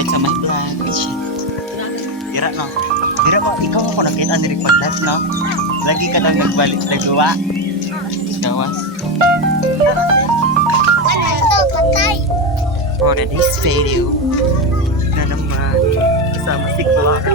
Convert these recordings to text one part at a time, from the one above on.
kahit sa my vlog. Shit. Dira no. Dira mo, ikaw ako nakita ni Rick Paglas, no? Lagi ka nang nagbalik, nagawa. Gawas. For today's video, na naman, kasama si Clark.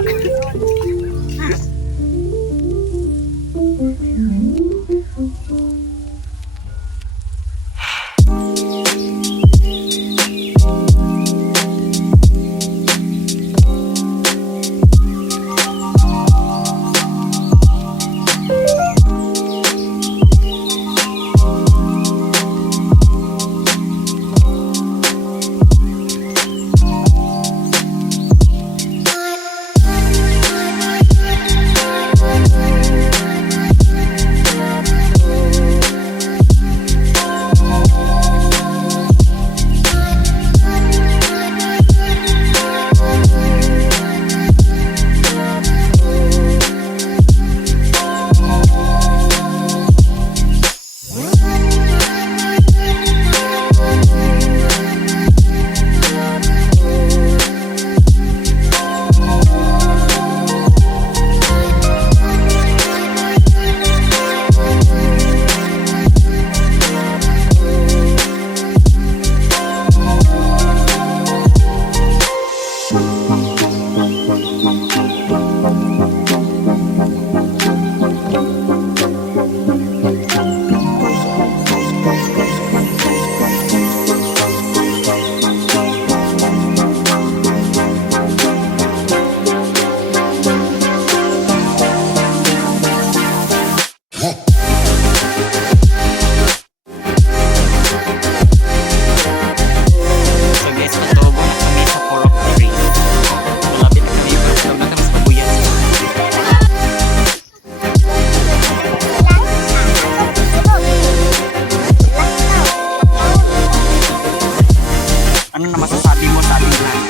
Ano na masasabi mo sa ating vlog?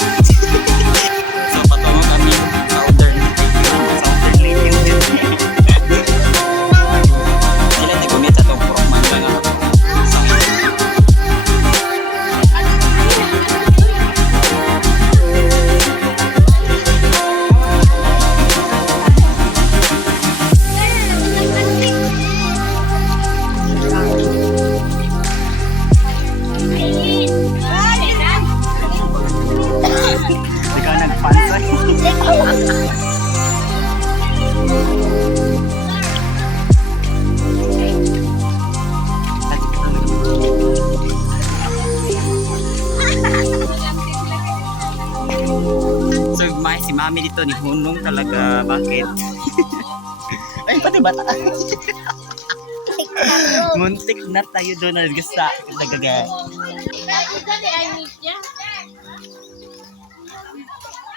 So, patungo kami sa order ng video. Sa order lady. Sila nagumit sa itong proman lang ako. Ikaw nagpansa. So, may si mami dito ni Hunong talaga. Bakit? Ay, pati bata. Muntik na tayo doon na gasta. Nagaga.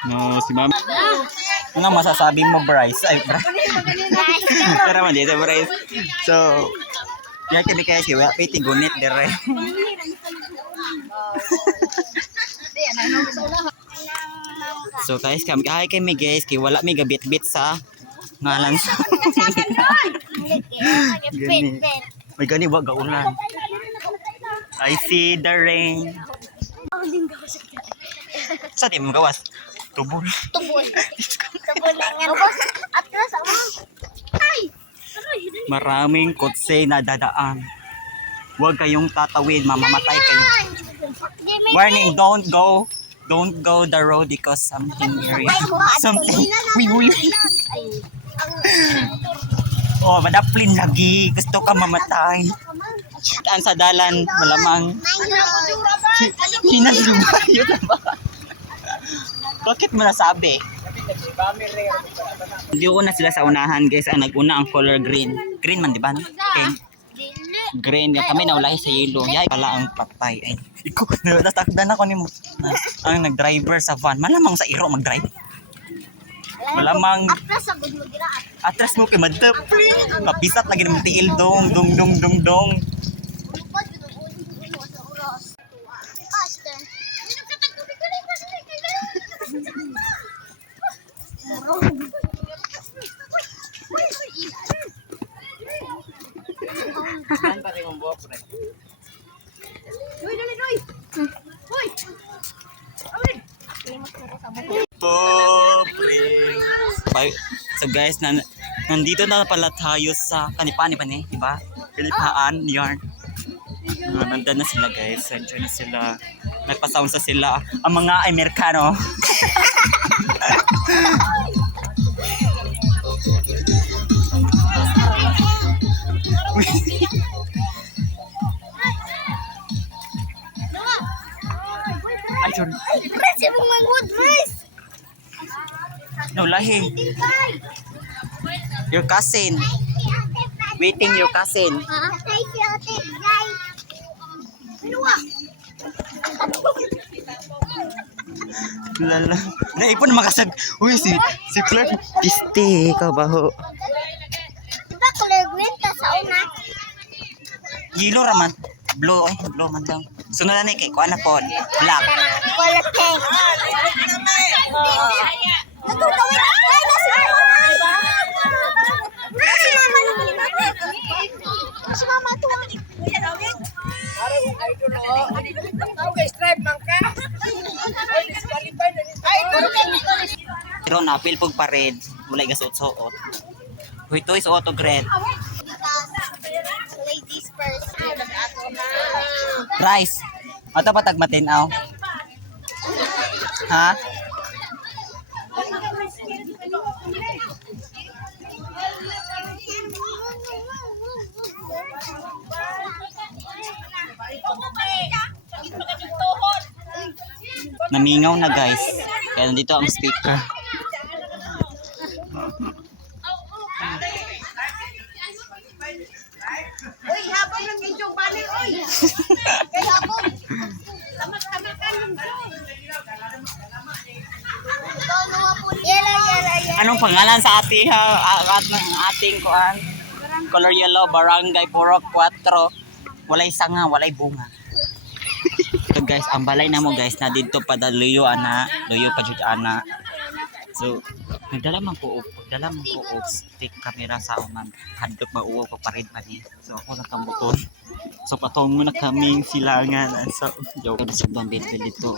No, si mami. Ano masasabi mo, Bryce? Ay, Bryce. Tara man dito, Bryce. So, yan kami kaya si Well, piti gunit dire. So, guys, kami guys, kay wala may gabit-bit sa ngalan sa. Gani. May gani ba gaulan? I see the rain. Sa di mo gawas? Tubol. Tubol. Tubol lang yan. Atras ako. Ay! Maraming kotse na dadaan. Huwag kayong tatawid, mamamatay kayo. Warning, don't go the road because something area. Something. Uy. Oh, madaplin lagi. Gusto ka mamatay. Kaan sa dalan, malamang. Hinasubay. Yun na ba? Bakit mo nasabi? Hindi ko na sila sa unahan guys. Nag-una ang color green. Green man, di ba? No? Okay. Green. Kami naulahi sa yellow. Yay pala ang patay. Ay, ikaw, natakdan ako ni ang nag-driver sa van. Malamang sa iro mag-drive. Malamang atras mo kay madapli. Kapisat lagi ng tiil dong. Saan pa rin ang buhok, pre? Uy, dali, uy! Uy! Uy! So guys, nandito na pala tayo sa Kanipani, di ba? Kalipaan, yarn. Nandun na sila guys, nandiyan na sila. Nagpasound sa sila, ang mga Amerikano. Ay, sorry. Rice, yung mga good rice. No, lahi. Your cousin. Waiting your cousin. Hi, si ate, guys. Dalawa. Lala. Naipon makasag. Uy, si Clark. Kiste, kabaho. Diba kulay green ta sa una? Yellow raman. Blue, blue man daw. Sunod na ni kay kuha na po. Black. Kulay pink. Natutawin. Ay, nasi mama. Si mama to. Pero napil pog pa red. Wala gasot-suot. Huy, to is auto grade. Ladies first. Rice. Ato pa tagmatin aw. Ha? Namingaw na guys. Kaya nandito ang speaker. Uy, habang ng medyo balik, uy. Kaya habang. Tama-tama ka lang. Anong pangalan sa ati ha? At ng ating kuan? Color yellow, barangay Purok 4. Walay sanga, walay bunga. So guys, ang balay na mo guys, na dito pa luyo pa jud ana. So, nagdala man ko stick camera sa uman. Hadlok ba uwo ko pa rin pa ni. So ako lang kambuton. So patong mo na kaming silangan. So, joke sa doon dito.